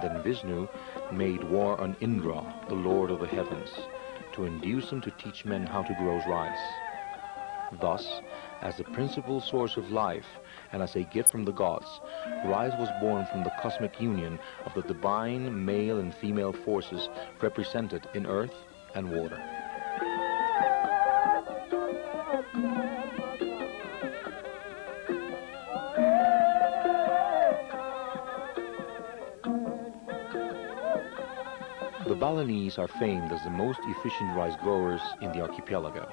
Then Vishnu made war on Indra, the lord of the heavens, to induce him to teach men how to grow rice. Thus, as the principal source of life and as a gift from the gods, rice was born from the cosmic union of the divine male and female forces represented in earth and water. The Balinese are famed as the most efficient rice growers in the archipelago.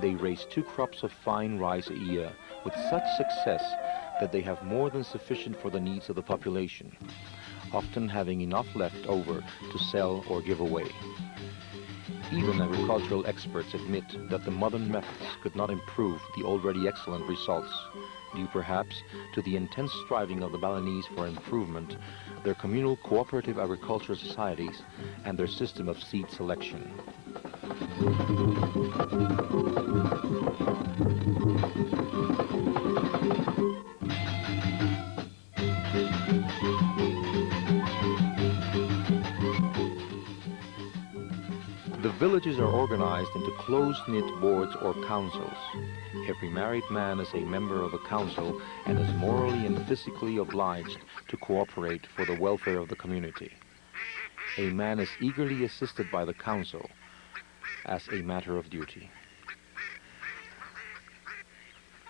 They raise 2 crops of fine rice a year with such success that they have more than sufficient for the needs of the population, often having enough left over to sell or give away. Even agricultural experts admit that the modern methods could not improve the already excellent results, due perhaps to the intense striving of the Balinese for improvement, their communal cooperative agricultural societies, and their system of seed selection. The villages are organized into close-knit boards or councils. Every married man is a member of a council and is morally and physically obliged to cooperate for the welfare of the community. A man is eagerly assisted by the council as a matter of duty.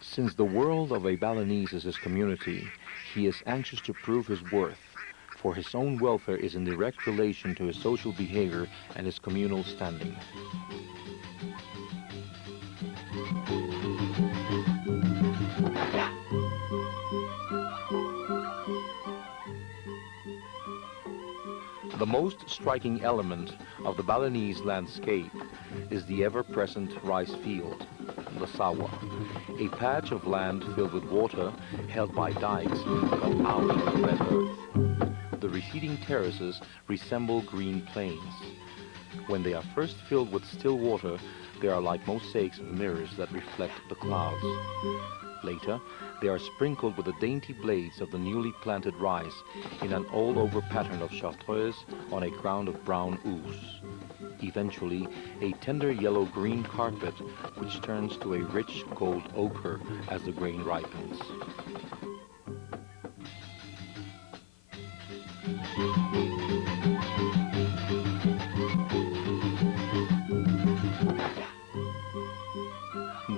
Since the world of a Balinese is his community, he is anxious to prove his worth, for his own welfare is in direct relation to his social behavior and his communal standing. The most striking element of the Balinese landscape is the ever-present rice field, the sawa, a patch of land filled with water held by dikes cut out of the red earth. The receding terraces resemble green plains. When they are first filled with still water, they are like mosaics of mirrors that reflect the clouds. Later, they are sprinkled with the dainty blades of the newly planted rice in an all-over pattern of chartreuse on a ground of brown ooze. Eventually, a tender yellow-green carpet which turns to a rich gold ochre as the grain ripens.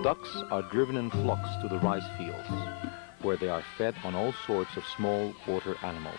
Ducks are driven in flocks to the rice fields, where they are fed on all sorts of small water animals.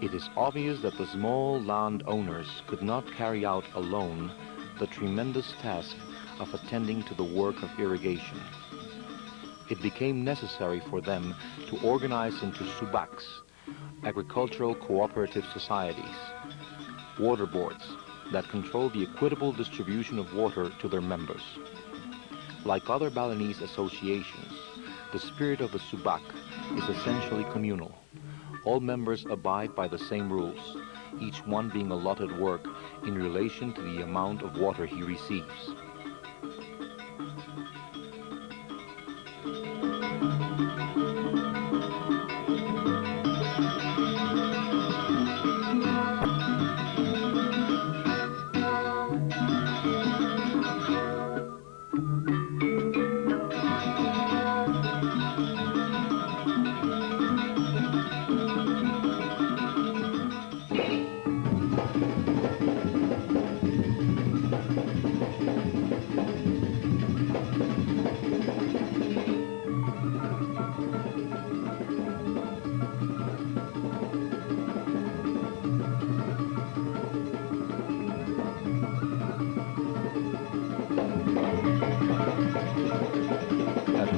It is obvious that the small landowners could not carry out alone the tremendous task of attending to the work of irrigation. It became necessary for them to organize into subaks, agricultural cooperative societies, water boards that control the equitable distribution of water to their members. Like other Balinese associations, the spirit of the subak is essentially communal. All members abide by the same rules, each one being allotted work in relation to the amount of water he receives.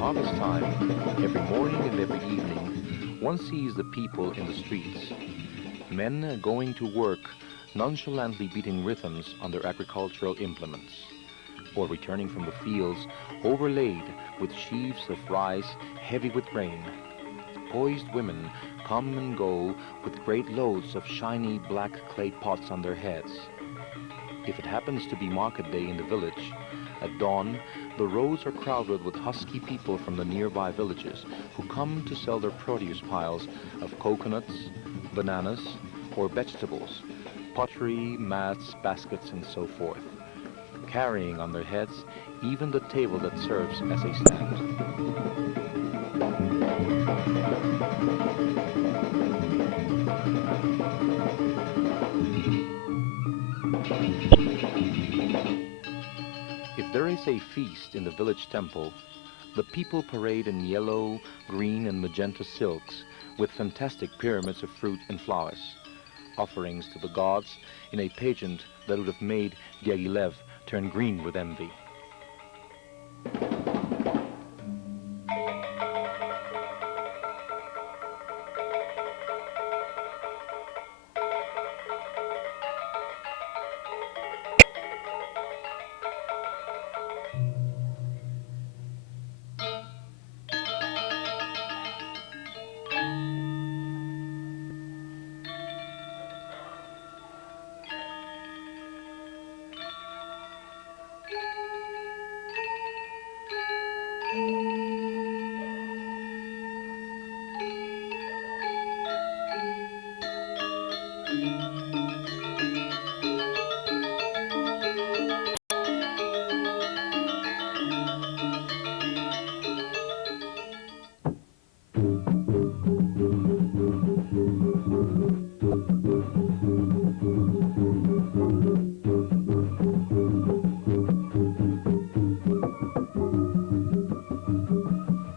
harvest time, every morning and every evening, one sees the people in the streets. Men going to work, nonchalantly beating rhythms on their agricultural implements, or returning from the fields overlaid with sheaves of rice heavy with grain. Poised women come and go with great loads of shiny black clay pots on their heads. If it happens to be market day in the village, at dawn, the roads are crowded with husky people from the nearby villages who come to sell their produce piles of coconuts, bananas, or vegetables, pottery, mats, baskets, and so forth, carrying on their heads even the table that serves as a stand. If there is a feast in the village temple, the people parade in yellow, green, and magenta silks with fantastic pyramids of fruit and flowers, offerings to the gods in a pageant that would have made Diaghilev turn green with envy.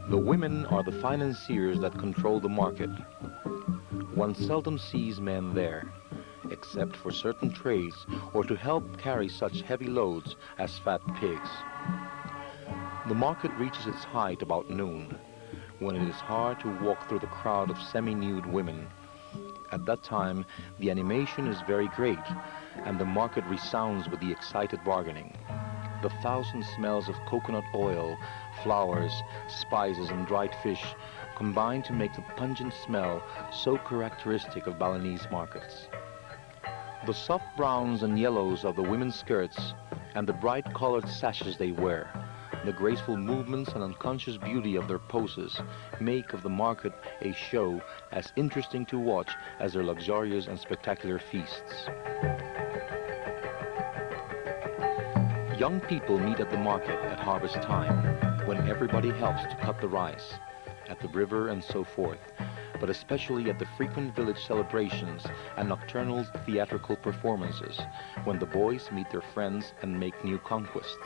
The women are the financiers that control the market. One seldom sees men there, except for certain trades or to help carry such heavy loads as fat pigs. The market reaches its height about noon, when it is hard to walk through the crowd of semi-nude women. At that time, the animation is very great, and the market resounds with the excited bargaining. The thousand smells of coconut oil, flowers, spices, and dried fish combine to make the pungent smell so characteristic of Balinese markets. The soft browns and yellows of the women's skirts and the bright colored sashes they wear, the graceful movements and unconscious beauty of their poses make of the market a show as interesting to watch as their luxurious and spectacular feasts. Young people meet at the market at harvest time, when everybody helps to cut the rice, at the river and so forth, but especially at the frequent village celebrations and nocturnal theatrical performances, when the boys meet their friends and make new conquests.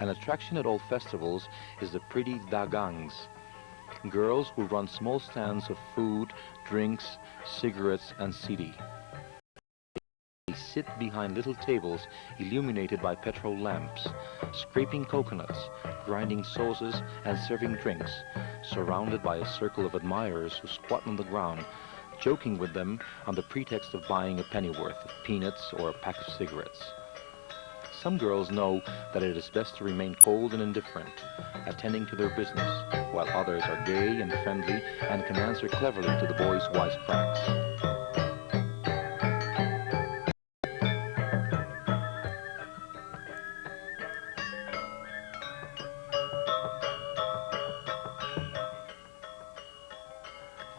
An attraction at all festivals is the pretty dagangs, girls who run small stands of food, drinks, cigarettes, and siri. They sit behind little tables illuminated by petrol lamps, scraping coconuts, grinding sauces, and serving drinks, surrounded by a circle of admirers who squat on the ground, joking with them on the pretext of buying a pennyworth of peanuts or a pack of cigarettes. Some girls know that it is best to remain cold and indifferent, attending to their business, while others are gay and friendly and can answer cleverly to the boys' wisecracks.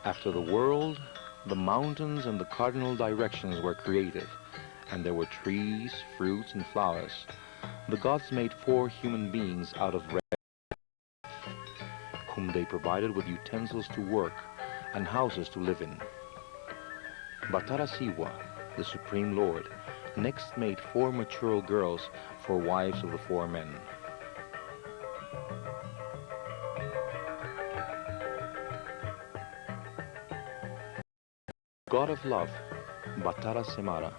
After the world, the mountains and the cardinal directions were created, and there were trees, fruits, and flowers. The gods made 4 human beings out of red, whom they provided with utensils to work and houses to live in. Batara Siwa, the Supreme Lord, next made 4 mature girls for wives of the 4 men. God of love, Batara Semara,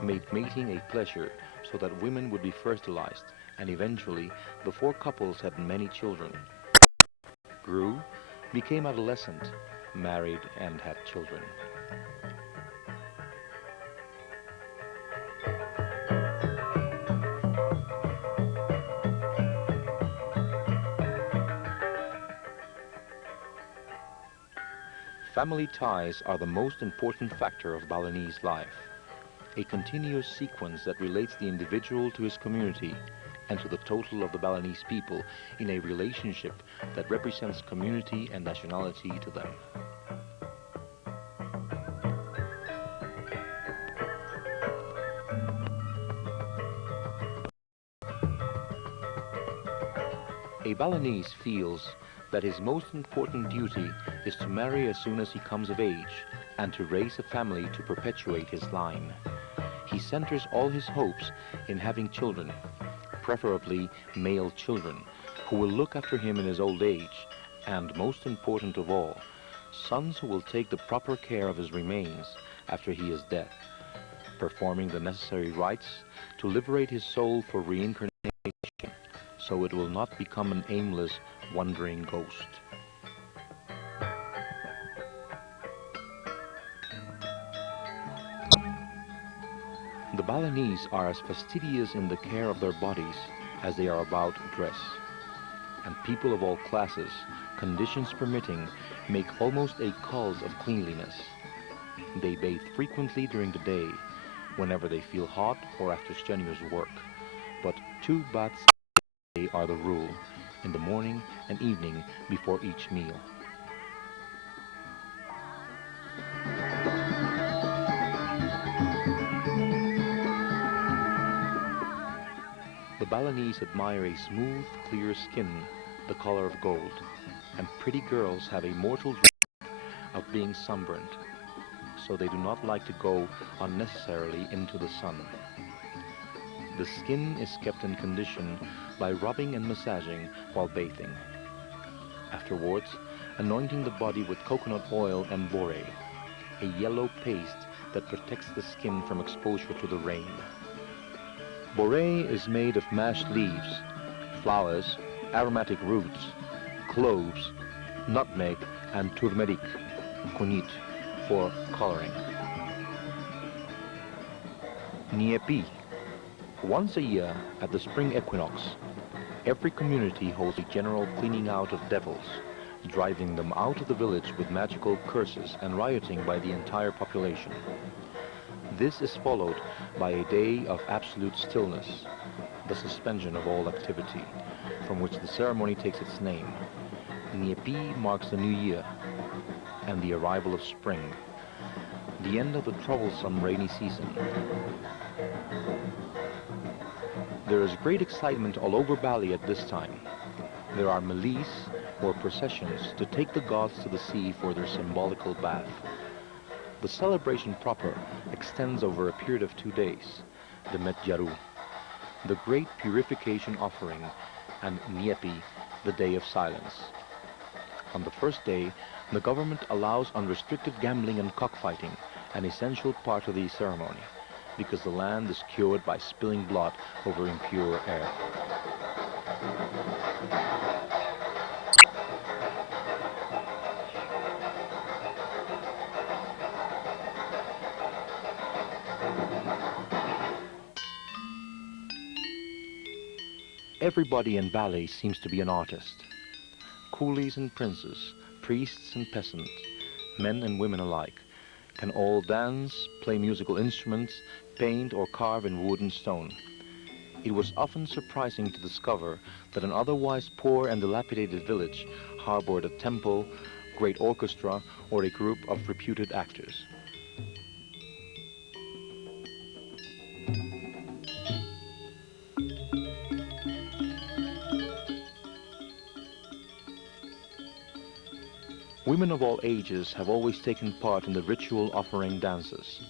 made mating a pleasure so that women would be fertilized, and eventually the 4 couples had many children, grew, became adolescent, married, and had children. Family ties are the most important factor of Balinese life, a continuous sequence that relates the individual to his community and to the total of the Balinese people in a relationship that represents community and nationality to them. A Balinese feels that his most important duty is to marry as soon as he comes of age and to raise a family to perpetuate his line. He centers all his hopes in having children, preferably male children, who will look after him in his old age, and most important of all, sons who will take the proper care of his remains after he is dead, performing the necessary rites to liberate his soul for reincarnation, so it will not become an aimless, wandering ghost. The Balinese are as fastidious in the care of their bodies as they are about dress, and people of all classes, conditions permitting, make almost a cult of cleanliness. They bathe frequently during the day, whenever they feel hot or after strenuous work, but 2 baths a day are the rule, in the morning and evening before each meal. The Balinese admire a smooth, clear skin, the color of gold, and pretty girls have a mortal dread of being sunburnt, so they do not like to go unnecessarily into the sun. The skin is kept in condition by rubbing and massaging while bathing. Afterwards, anointing the body with coconut oil and bore, a yellow paste that protects the skin from exposure to the rain. Bore is made of mashed leaves, flowers, aromatic roots, cloves, nutmeg, and turmeric, kunit, for coloring. Niepi. Once a year, at the spring equinox, every community holds a general cleaning out of devils, driving them out of the village with magical curses and rioting by the entire population. This is followed by a day of absolute stillness, the suspension of all activity, from which the ceremony takes its name. Niepi marks the new year and the arrival of spring, the end of the troublesome rainy season. There is great excitement all over Bali at this time. There are melis, or processions, to take the gods to the sea for their symbolical bath. The celebration proper extends over a period of 2 days, the Metjaru, the great purification offering, and Niepi, the day of silence. On the first day, the government allows unrestricted gambling and cockfighting, an essential part of the ceremony, because the land is cured by spilling blood over impure air. Everybody in Bali seems to be an artist. Coolies and princes, priests and peasants, men and women alike, can all dance, play musical instruments, paint or carve in wood and stone. It was often surprising to discover that an otherwise poor and dilapidated village harbored a temple, great orchestra, or a group of reputed actors. Women of all ages have always taken part in the ritual offering dances.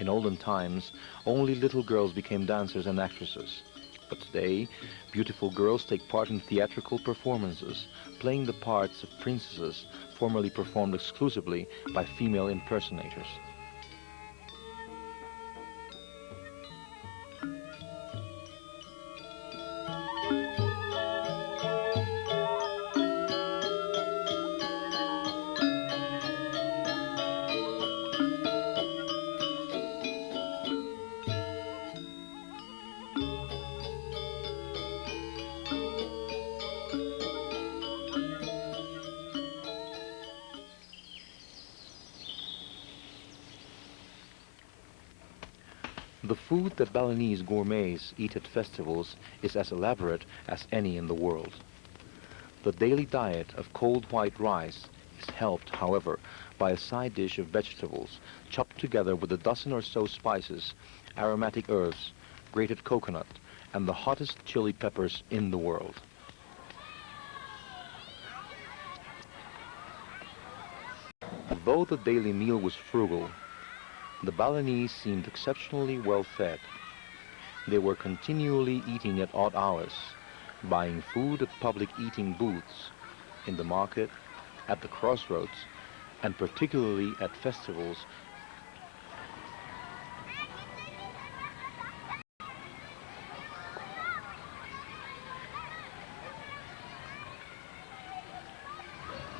In olden times, only little girls became dancers and actresses. But today, beautiful girls take part in theatrical performances, playing the parts of princesses formerly performed exclusively by female impersonators. The food that Balinese gourmets eat at festivals is as elaborate as any in the world. The daily diet of cold white rice is helped, however, by a side dish of vegetables chopped together with a dozen or so spices, aromatic herbs, grated coconut, and the hottest chili peppers in the world. Though the daily meal was frugal, the Balinese seemed exceptionally well fed. They were continually eating at odd hours, buying food at public eating booths, in the market, at the crossroads, and particularly at festivals.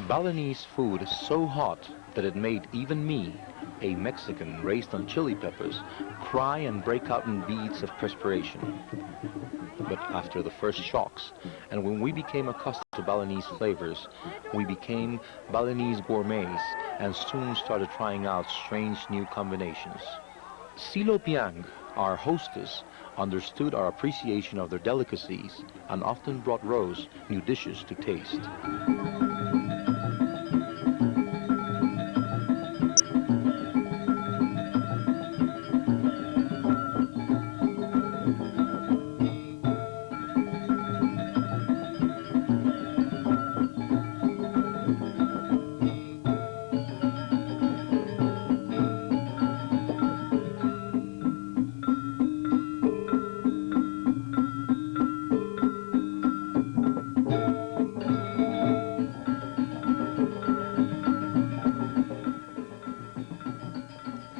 Balinese food is so hot that it made even me, a Mexican raised on chili peppers, cry and break out in beads of perspiration. But after the first shocks, and when we became accustomed to Balinese flavors, we became Balinese gourmets and soon started trying out strange new combinations. Silo Piang, our hostess, understood our appreciation of their delicacies and often brought Rose new dishes to taste.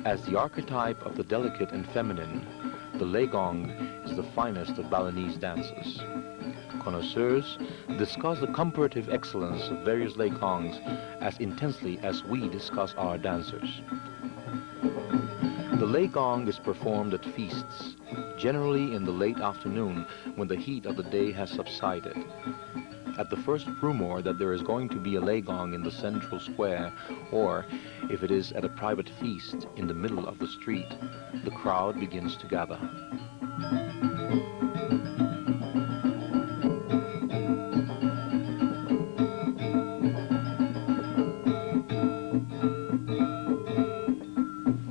As the archetype of the delicate and feminine, the legong is the finest of Balinese dances. Connoisseurs discuss the comparative excellence of various legongs as intensely as we discuss our dancers. The legong is performed at feasts, generally in the late afternoon when the heat of the day has subsided. At the first rumor that there is going to be a legong in the central square, or if it is at a private feast in the middle of the street, the crowd begins to gather.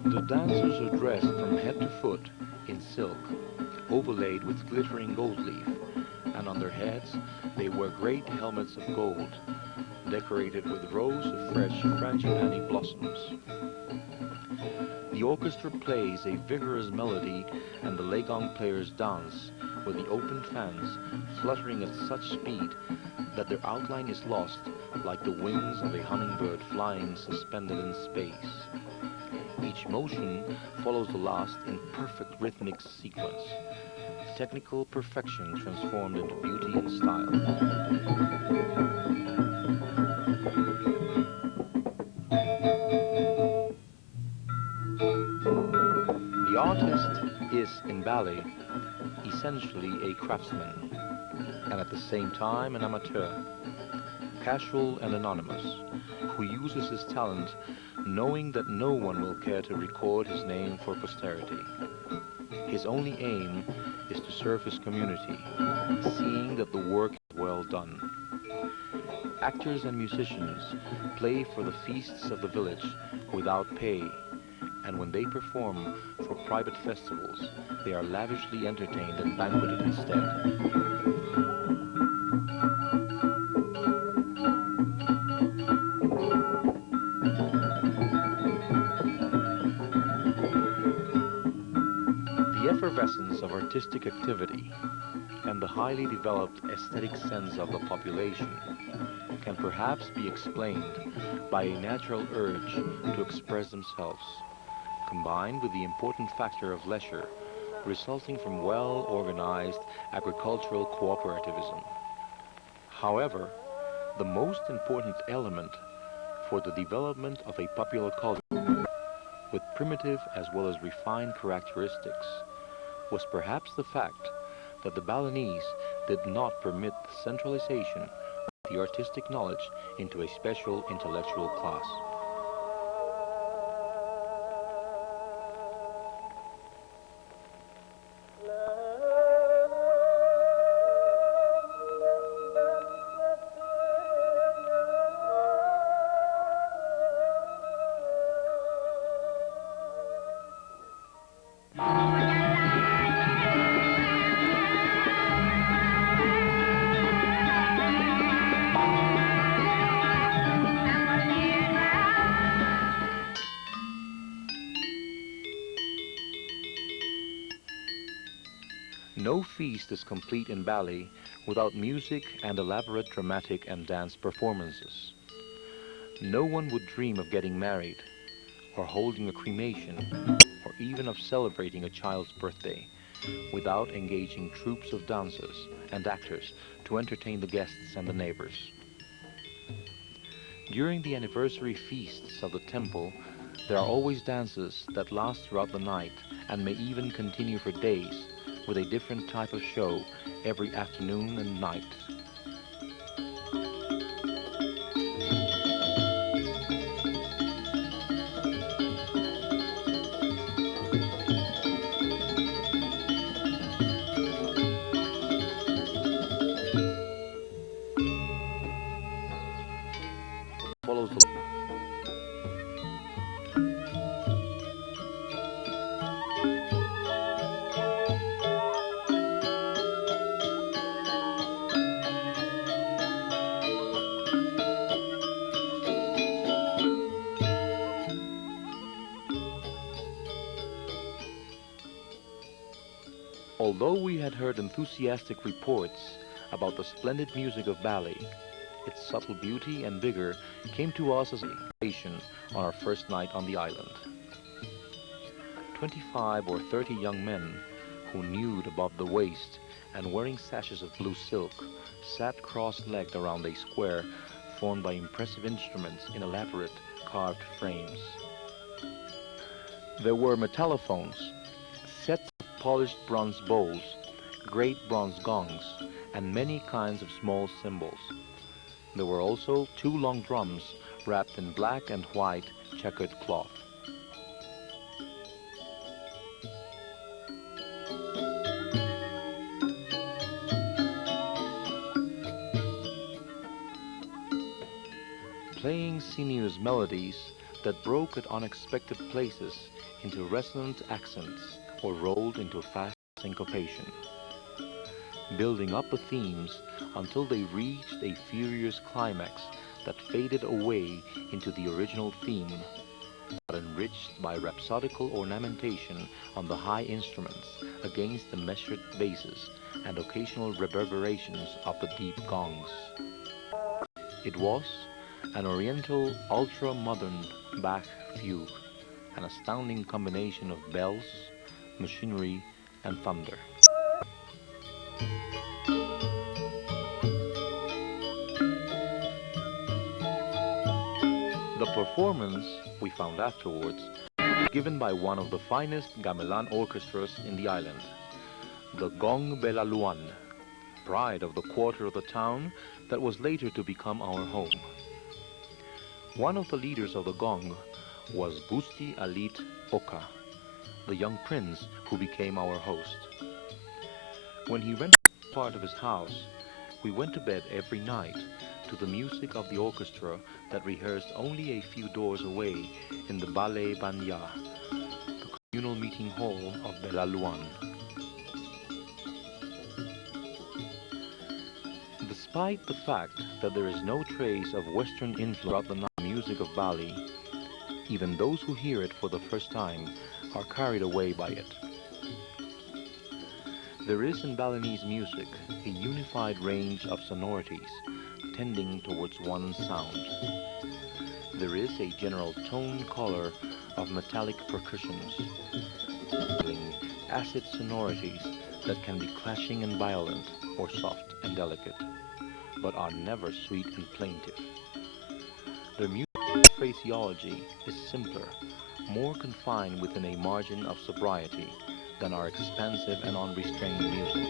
The dancers are dressed from head to foot in silk, overlaid with glittering gold leaf, and on their heads they wear great helmets of gold, decorated with rows of fresh frangipani blossoms. The orchestra plays a vigorous melody and the legong players dance with the open fans fluttering at such speed that their outline is lost like the wings of a hummingbird flying suspended in space. Each motion follows the last in perfect rhythmic sequence. Technical perfection transformed into beauty and style. The artist is, in Bali, essentially a craftsman, and at the same time an amateur, casual and anonymous, who uses his talent knowing that no one will care to record his name for posterity. His only aim is to serve his community, seeing that the work is well done. Actors and musicians play for the feasts of the village without pay, and when they perform for private festivals, they are lavishly entertained and banqueted instead. The effervescence of artistic activity and the highly developed aesthetic sense of the population can perhaps be explained by a natural urge to express themselves, combined with the important factor of leisure resulting from well-organized agricultural cooperativism. However, the most important element for the development of a popular culture with primitive as well as refined characteristics was perhaps the fact that the Balinese did not permit the centralization of the artistic knowledge into a special intellectual class. No feast is complete in Bali without music and elaborate dramatic and dance performances. No one would dream of getting married, or holding a cremation, or even of celebrating a child's birthday without engaging troops of dancers and actors to entertain the guests and the neighbors. During the anniversary feasts of the temple, there are always dances that last throughout the night and may even continue for days, with a different type of show every afternoon and night. Follows the Although we had heard enthusiastic reports about the splendid music of Bali, its subtle beauty and vigor came to us as a revelation on our first night on the island. 25 or 30 young men, who nude above the waist and wearing sashes of blue silk, sat cross-legged around a square formed by impressive instruments in elaborate carved frames. There were metallophones, sets of polished bronze bowls, great bronze gongs, and many kinds of small cymbals. There were also 2 long drums wrapped in black and white checkered cloth. Playing sinuous melodies that broke at unexpected places into resonant accents or rolled into fast syncopation, building up the themes until they reached a furious climax that faded away into the original theme, but enriched by rhapsodical ornamentation on the high instruments against the measured basses and occasional reverberations of the deep gongs. It was an oriental ultra-modern Bach fugue, an astounding combination of bells, machinery, and thunder. The performance, we found afterwards, was given by one of the finest gamelan orchestras in the island, the Gong Belaluan, pride of the quarter of the town that was later to become our home. One of the leaders of the gong was Gusti Alit Oka, the young prince who became our host. When he rented part of his house, we went to bed every night to the music of the orchestra that rehearsed only a few doors away in the Ballet Banya, the communal meeting hall of Belaluan. Despite the fact that there is no trace of Western influence throughout the music of Bali, even those who hear it for the first time are carried away by it. There is in Balinese music a unified range of sonorities tending towards one sound. There is a general tone color of metallic percussions, acid sonorities that can be clashing and violent or soft and delicate, but are never sweet and plaintive. Their music phraseology is simpler, more confined within a margin of sobriety than our expansive and unrestrained music.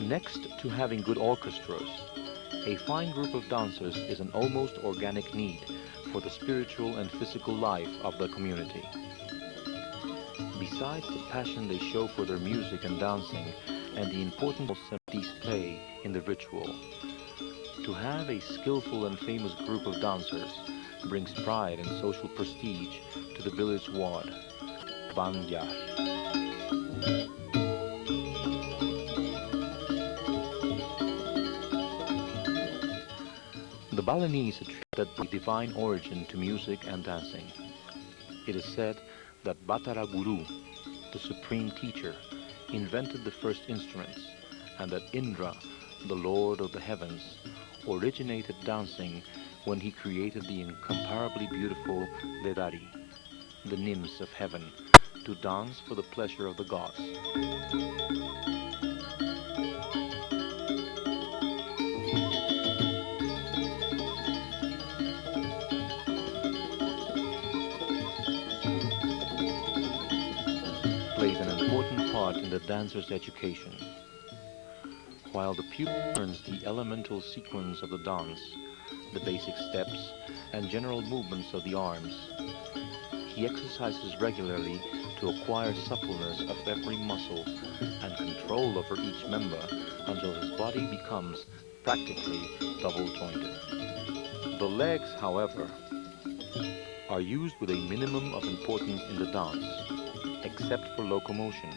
Next to having good orchestras, a fine group of dancers is an almost organic need for the spiritual and physical life of the community. Besides the passion they show for their music and dancing and the important role ceremonies play in the ritual. To have a skillful and famous group of dancers brings pride and social prestige to the village ward, Banjar. The Balinese attribute a divine origin to music and dancing. It is said that Batara Guru, the supreme teacher, invented the first instruments, and that Indra, the lord of the heavens, originated dancing when he created the incomparably beautiful Ledari, the nymphs of heaven, to dance for the pleasure of the gods. Plays an important part in the dancer's education. While the pupil learns the elemental sequence of the dance, the basic steps, and general movements of the arms, he exercises regularly to acquire suppleness of every muscle and control over each member until his body becomes practically double-jointed. The legs, however, are used with a minimum of importance in the dance, except for locomotion,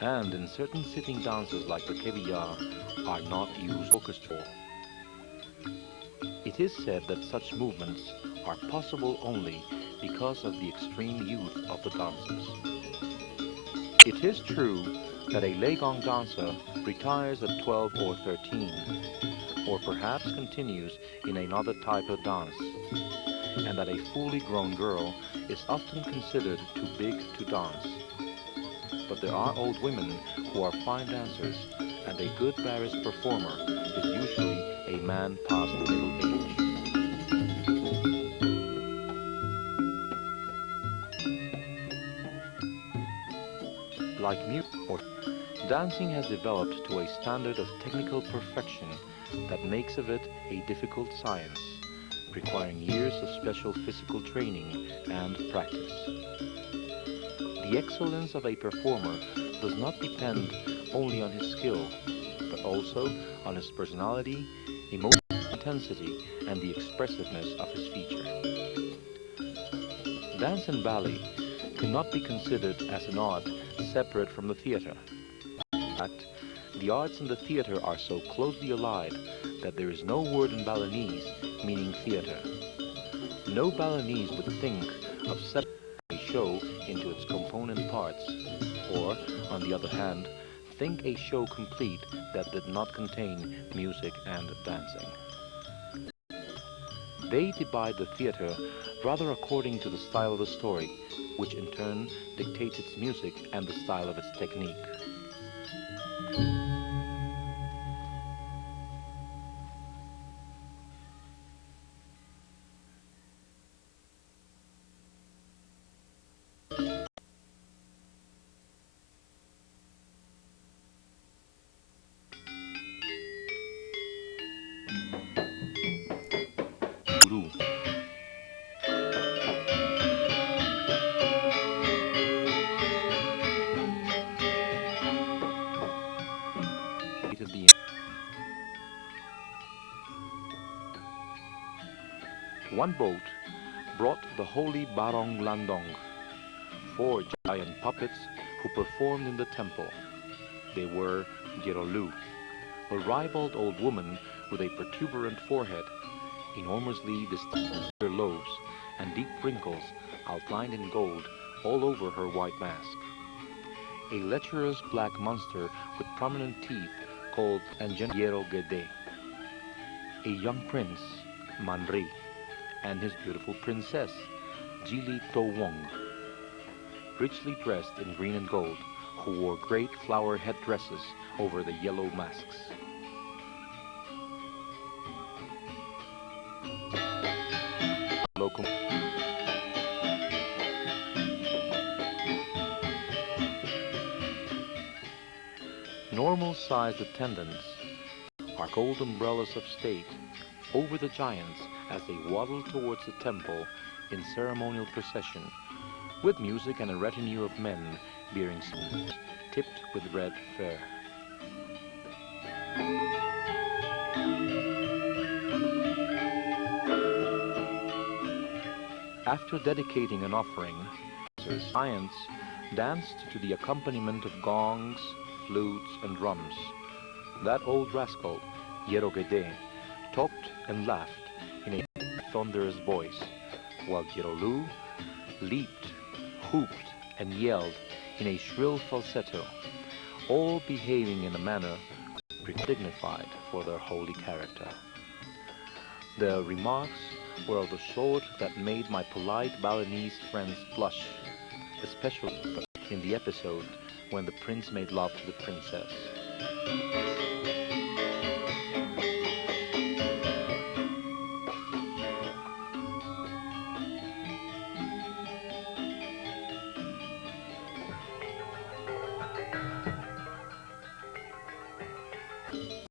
and in certain sitting dances like the Keviya are not used orchestral. It is said that such movements are possible only because of the extreme youth of the dancers. It is true that a Legong dancer retires at 12 or 13, or perhaps continues in another type of dance, and that a fully grown girl is often considered too big to dance. But there are old women who are fine dancers, and a good Barist performer is usually a man past middle age. Like music, dancing has developed to a standard of technical perfection that makes of it a difficult science, requiring years of special physical training and practice. The excellence of a performer does not depend only on his skill, but also on his personality, emotional intensity, and the expressiveness of his feature. Dance in Bali cannot be considered as an art separate from the theater. In fact, the arts and the theater are so closely allied that there is no word in Balinese meaning theater. No Balinese would think of separating a show into its component parts, or, on the other hand, think a show complete that did not contain music and dancing. They divide the theater rather according to the style of the story, which in turn dictates its music and the style of its technique. Guru. One boat brought the holy Barong Landong, 4 giant puppets who performed in the temple. They were Jerolu, a ribald old woman with a protuberant forehead, enormously distinct lobes, and deep wrinkles outlined in gold all over her white mask. A lecherous black monster with prominent teeth called Angeniero Gede. A young prince, Manri, and his beautiful princess, Jili Towong, richly dressed in green and gold, who wore great flower headdresses over the yellow masks. Normal-sized attendants are gold umbrellas of state over the giants as they waddle towards the temple in ceremonial procession, with music and a retinue of men bearing spoons tipped with red fur. After dedicating an offering, giants danced to the accompaniment of gongs, flutes, and drums. That old rascal, Yerogede, talked and laughed in a thunderous voice, while Yerolu leaped, whooped, and yelled in a shrill falsetto, all behaving in a manner dignified for their holy character. Their remarks were of the sort that made my polite Balinese friends blush, especially in the episode when the prince made love to the princess.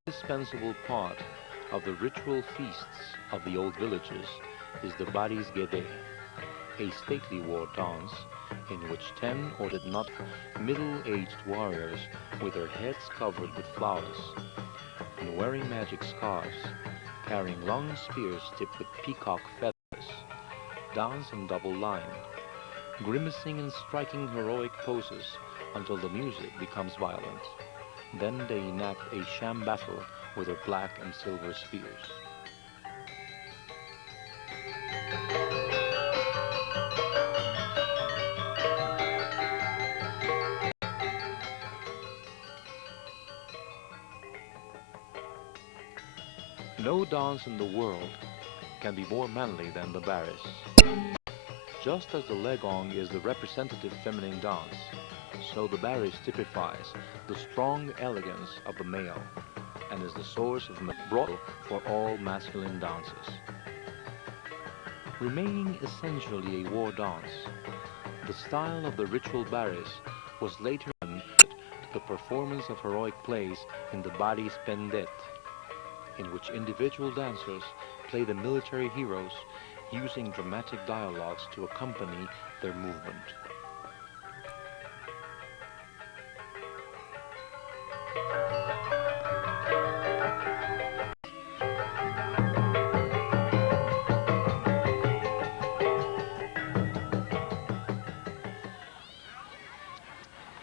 Indispensable part of the ritual feasts of the old villages is the Baris Gede, a stately war dance in which 10 or did not middle-aged warriors with their heads covered with flowers and wearing magic scarves, carrying long spears tipped with peacock feathers, dance in double line, grimacing and striking heroic poses until the music becomes violent. Then they enact a sham battle with their black and silver spears. No dance in the world can be more manly than the Baris. Just as the Legong is the representative feminine dance, so the Baris typifies the strong elegance of the male and is the source of brought for all masculine dances. Remaining essentially a war dance, the style of the ritual Baris was later to the performance of heroic plays in the Baris Pendet, in which individual dancers play the military heroes using dramatic dialogues to accompany their movement.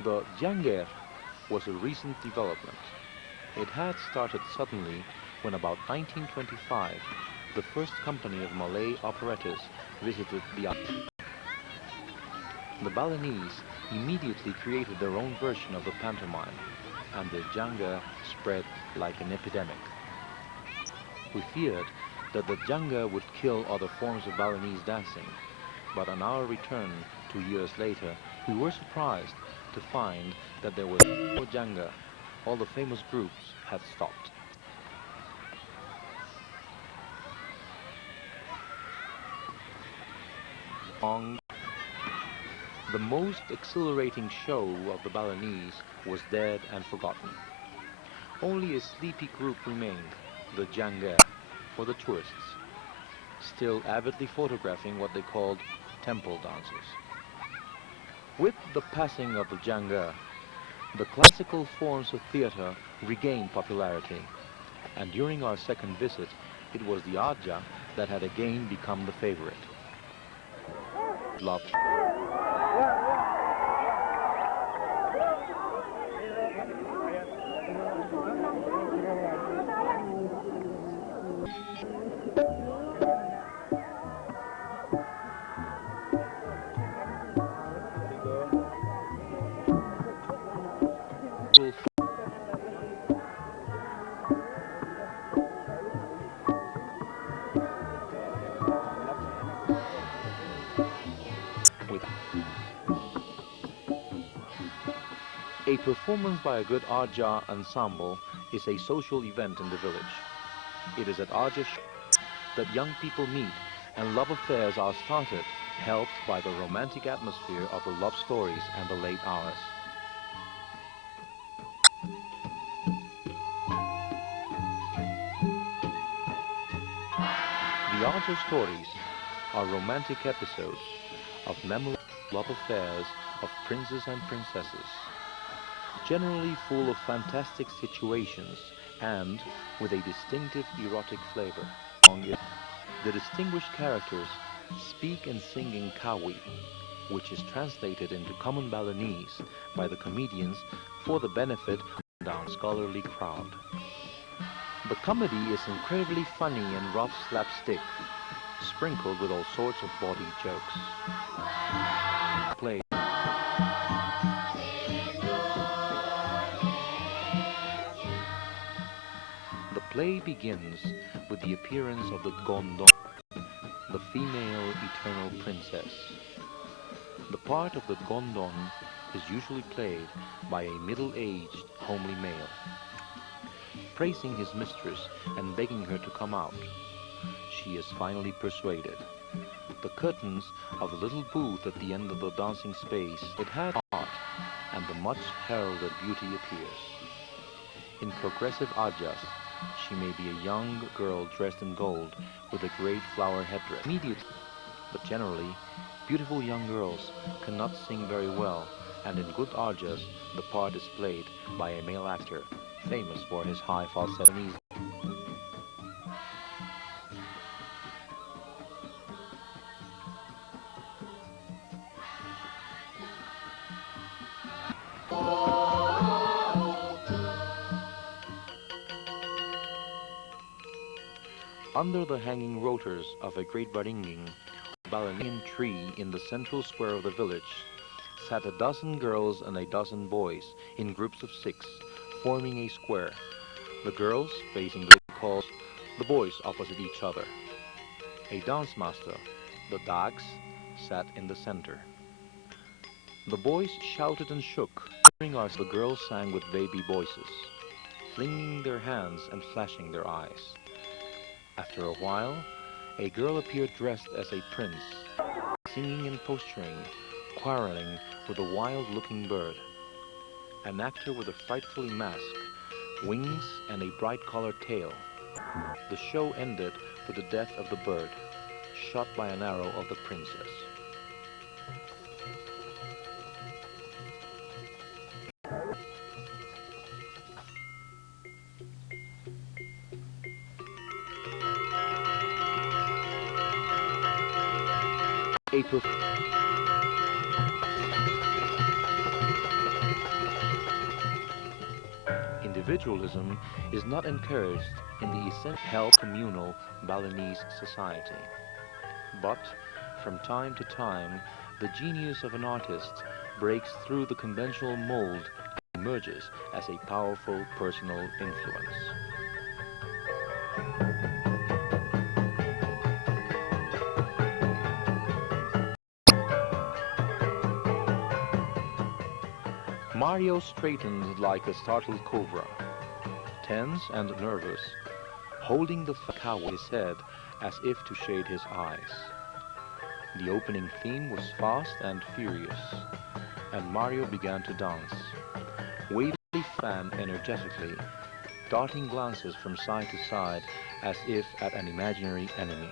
The Janger was a recent development. It had started suddenly when about 1925 the first company of Malay operettas visited the island. The Balinese immediately created their own version of the pantomime, and the Janga spread like an epidemic. We feared that the Janga would kill other forms of Balinese dancing, but on our return 2 years later, we were surprised to find that there was no Janga. All the famous groups had stopped. The most exhilarating show of the Balinese was dead and forgotten. Only a sleepy group remained, the Janga, for the tourists, still avidly photographing what they called temple dances. With the passing of the Janga, the classical forms of theater regained popularity, and during our second visit, it was the Aja that had again become the favorite. Loved. A performance by a good Aja ensemble is a social event in the village. It is at Aja that young people meet and love affairs are started, helped by the romantic atmosphere of the love stories and the late hours. The Aja stories are romantic episodes of memorable love affairs of princes and princesses, generally full of fantastic situations and with a distinctive erotic flavor. The distinguished characters speak and sing in Kawi, which is translated into common Balinese by the comedians for the benefit of the scholarly crowd. The comedy is incredibly funny and rough slapstick, sprinkled with all sorts of bawdy jokes. Play. The play begins with the appearance of the Gondong, the female eternal princess. The part of the Gondong is usually played by a middle-aged, homely male, praising his mistress and begging her to come out. She is finally persuaded. The curtains of the little booth at the end of the dancing space, it had art, and the much heralded beauty appears. In progressive ajas, she may be a young girl dressed in gold with a great flower headdress. Immediately, but generally, beautiful young girls cannot sing very well, and in good ajas, the part is played by a male actor, famous for his high falsetto music. Under the hanging rotors of a great baringing, Balinese tree in the central square of the village, sat a dozen girls and a dozen boys in groups of 6, forming a square. The girls facing the calls, the boys opposite each other. A dance master, the Dags, sat in the center. The boys shouted and shook. During our, the girls sang with baby voices, flinging their hands and flashing their eyes. After a while, a girl appeared dressed as a prince, singing and posturing, quarreling with a wild-looking bird. An actor with a frightfully mask, wings, and a bright-colored tail. The show ended with the death of the bird, shot by an arrow of the princess. April. Individualism is not encouraged in the essential communal Balinese society. But, from time to time, the genius of an artist breaks through the conventional mold and emerges as a powerful personal influence. Mario straightened like a startled cobra, tense and nervous, holding the cow with his head as if to shade his eyes. The opening theme was fast and furious, and Mario began to dance, waving the fan energetically, darting glances from side to side as if at an imaginary enemy.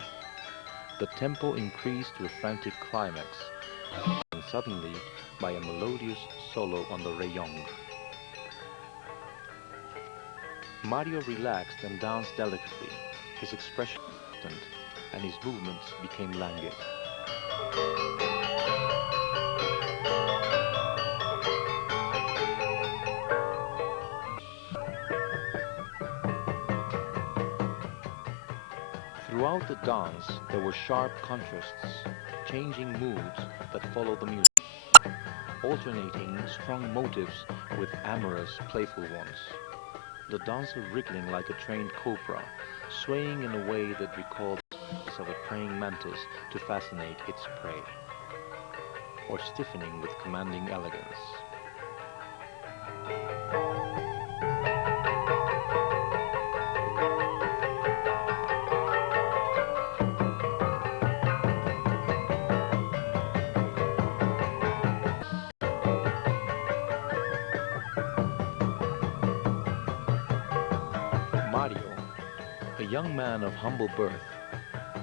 The tempo increased to a frantic climax, and suddenly by a melodious solo on the rayong. Mario relaxed and danced delicately, his expression softened, and his movements became languid. Throughout the dance, there were sharp contrasts, changing moods that followed the music, alternating strong motives with amorous, playful ones. The dancer wriggling like a trained cobra, swaying in a way that recalled the of a praying mantis to fascinate its prey, or stiffening with commanding elegance. Mario, a young man of humble birth,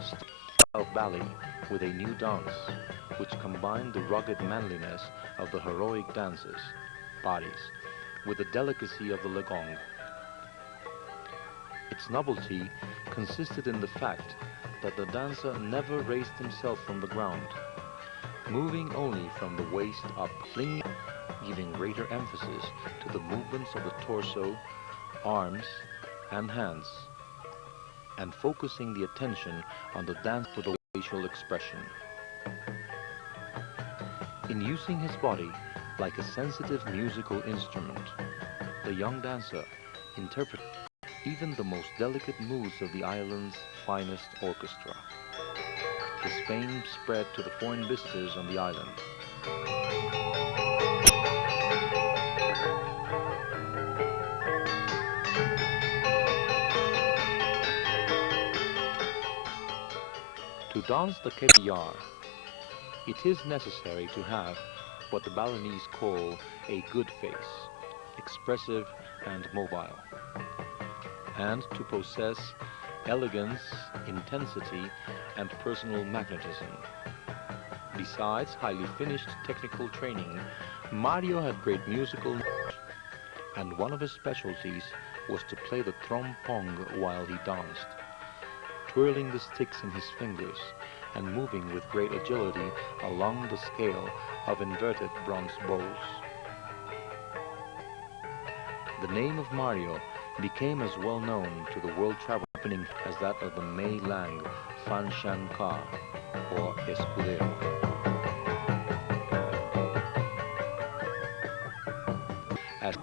started of Bali with a new dance, which combined the rugged manliness of the heroic dances, bodies, with the delicacy of the legong. Its novelty consisted in the fact that the dancer never raised himself from the ground, moving only from the waist up, flinging, giving greater emphasis to the movements of the torso, arms, and hands, and focusing the attention on the dance with the facial expression. In using his body like a sensitive musical instrument, the young dancer interpreted even the most delicate moods of the island's finest orchestra. His fame spread to the foreign visitors on the island. To dance the Kepiyar, it is necessary to have what the Balinese call a good face, expressive and mobile, and to possess elegance, intensity, and personal magnetism. Besides highly finished technical training, Mario had great musical knowledge, and one of his specialties was to play the trompong while he danced, twirling the sticks in his fingers and moving with great agility along the scale of inverted bronze bowls. The name of Mario became as well known to the world travel happening as that of the Mei Lang Fan Shan Ka, or Escudero. As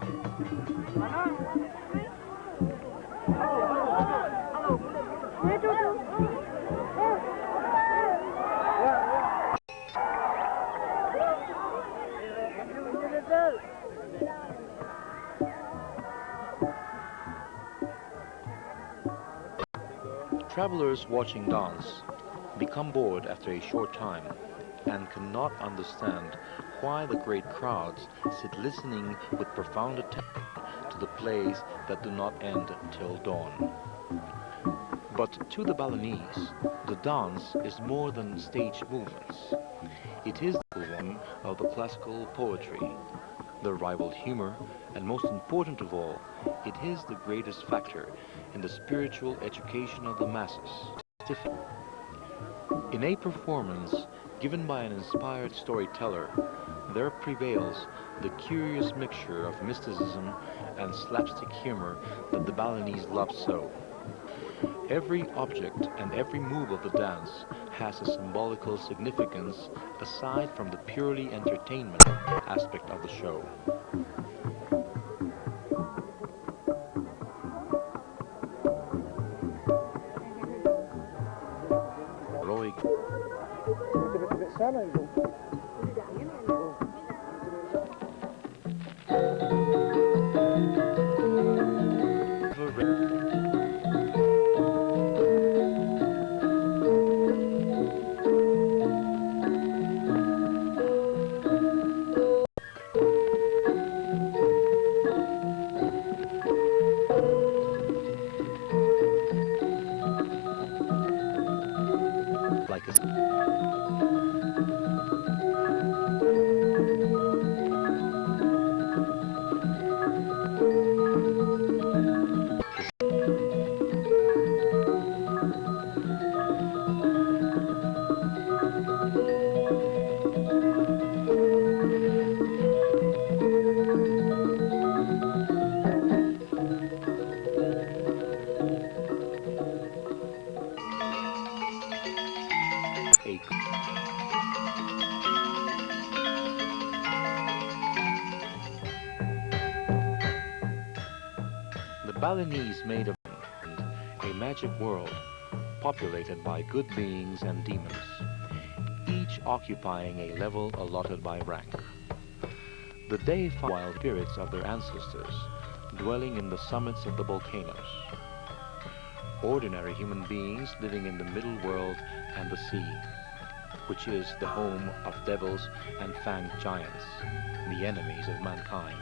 travelers watching dance become bored after a short time and cannot understand why the great crowds sit listening with profound attention to the plays that do not end till dawn. But to the Balinese, the dance is more than stage movements. It is the one of the classical poetry, the rival humor, and most important of all, it is the greatest factor in the spiritual education of the masses. In a performance given by an inspired storyteller, there prevails the curious mixture of mysticism and slapstick humor that the Balinese love so. Every object and every move of the dance has a symbolical significance aside from the purely entertainment aspect of the show. Heroic. Like a the Balinese made a magic world populated by good beings and demons, each occupying a level allotted by rank. The day found wild spirits of their ancestors dwelling in the summits of the volcanoes, ordinary human beings living in the middle world and the sea, which is the home of devils and fanged giants, the enemies of mankind.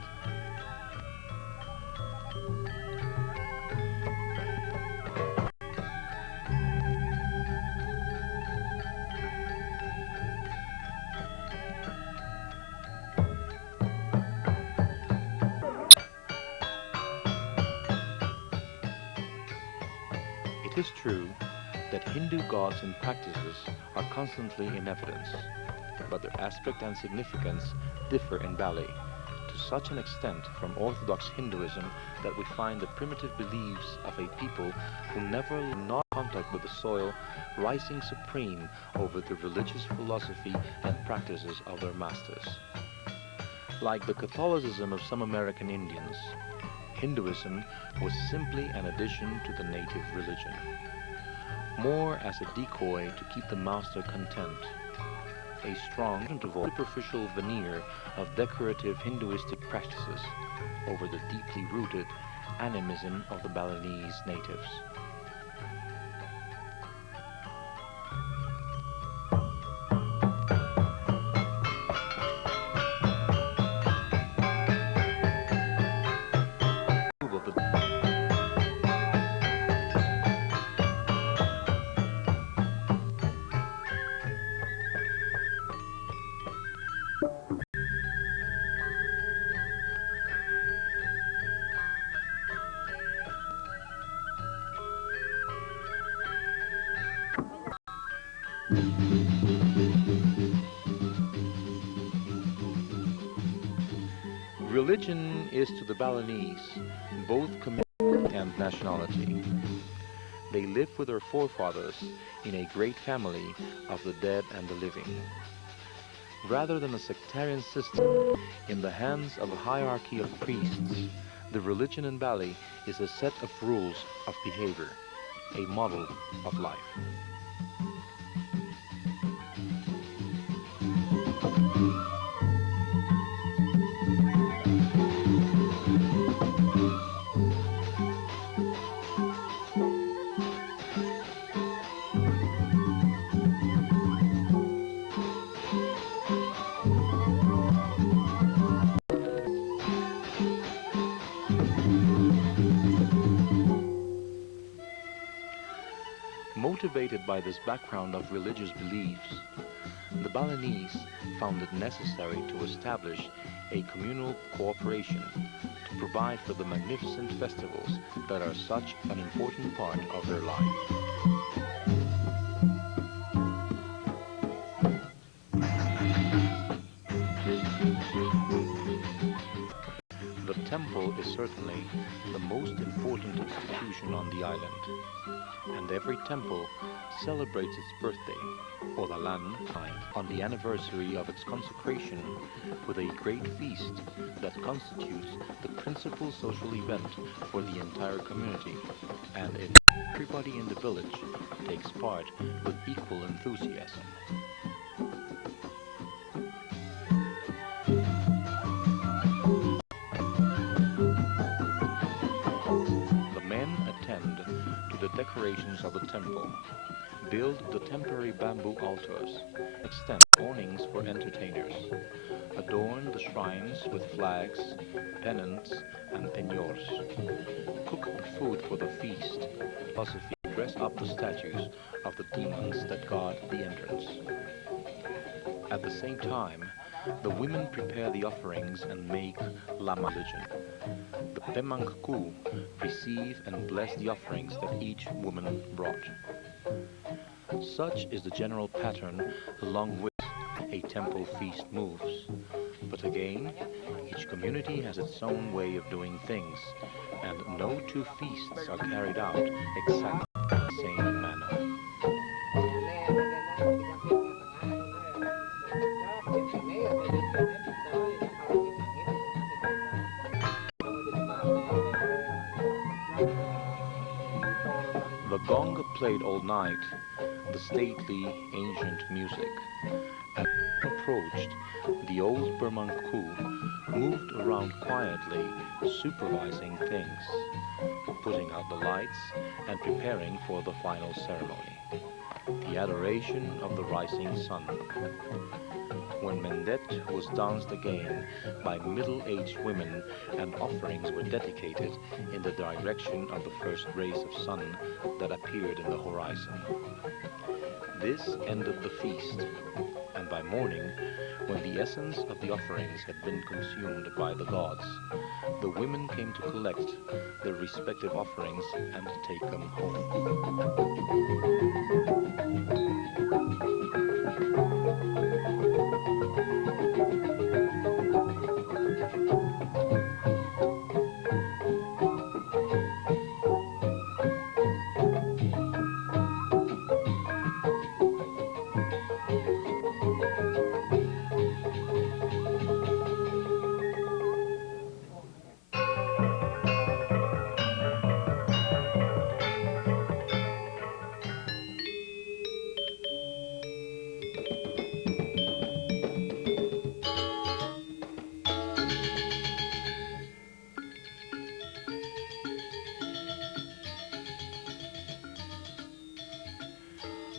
It is true that Hindu gods and practices are constantly in evidence, but their aspect and significance differ in Bali to such an extent from Orthodox Hinduism that we find the primitive beliefs of a people who never not contact with the soil rising supreme over the religious philosophy and practices of their masters. Like the Catholicism of some American Indians, Hinduism was simply an addition to the native religion, more as a decoy to keep the master content, a strong, superficial veneer of decorative Hinduistic practices over the deeply rooted animism of the Balinese natives. Religion is to the Balinese both community and nationality. They live with their forefathers in a great family of the dead and the living. Rather than a sectarian system in the hands of a hierarchy of priests, the religion in Bali is a set of rules of behavior, a model of life. Motivated by this background of religious beliefs, the Balinese found it necessary to establish a communal cooperation to provide for the magnificent festivals that are such an important part of their life. The temple is certainly the most important institution on the island, and every temple celebrates its birthday, or the Lan time, on the anniversary of its consecration with a great feast that constitutes the principal social event for the entire community, and in everybody in the village takes part with equal enthusiasm. The men attend to the decorations of the temple, build the temporary bamboo altars, extend awnings for entertainers, adorn the shrines with flags, pennants, and penniors, cook the food for the feast, philosophy, dress up the statues of the demons that guard the entrance. At the same time, the women prepare the offerings and make lama religion. The pemangku receive and bless the offerings that each woman brought. Such is the general pattern along which a temple feast moves. But again, each community has its own way of doing things, and no two feasts are carried out exactly in the same manner. The gong played all night the stately ancient music. As we approached, the old Burmanku moved around quietly, supervising things, putting out the lights and preparing for the final ceremony. the adoration of the rising sun. When Mendet was danced again by middle-aged women and offerings were dedicated in the direction of the first rays of sun that appeared in the horizon. This ended the feast, and by morning, when the essence of the offerings had been consumed by the gods, the women came to collect their respective offerings and take them home.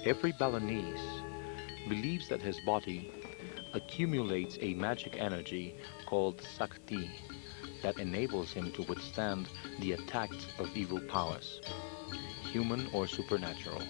Every Balinese believes that his body accumulates a magic energy called Sakti that enables him to withstand the attacks of evil powers, human or supernatural.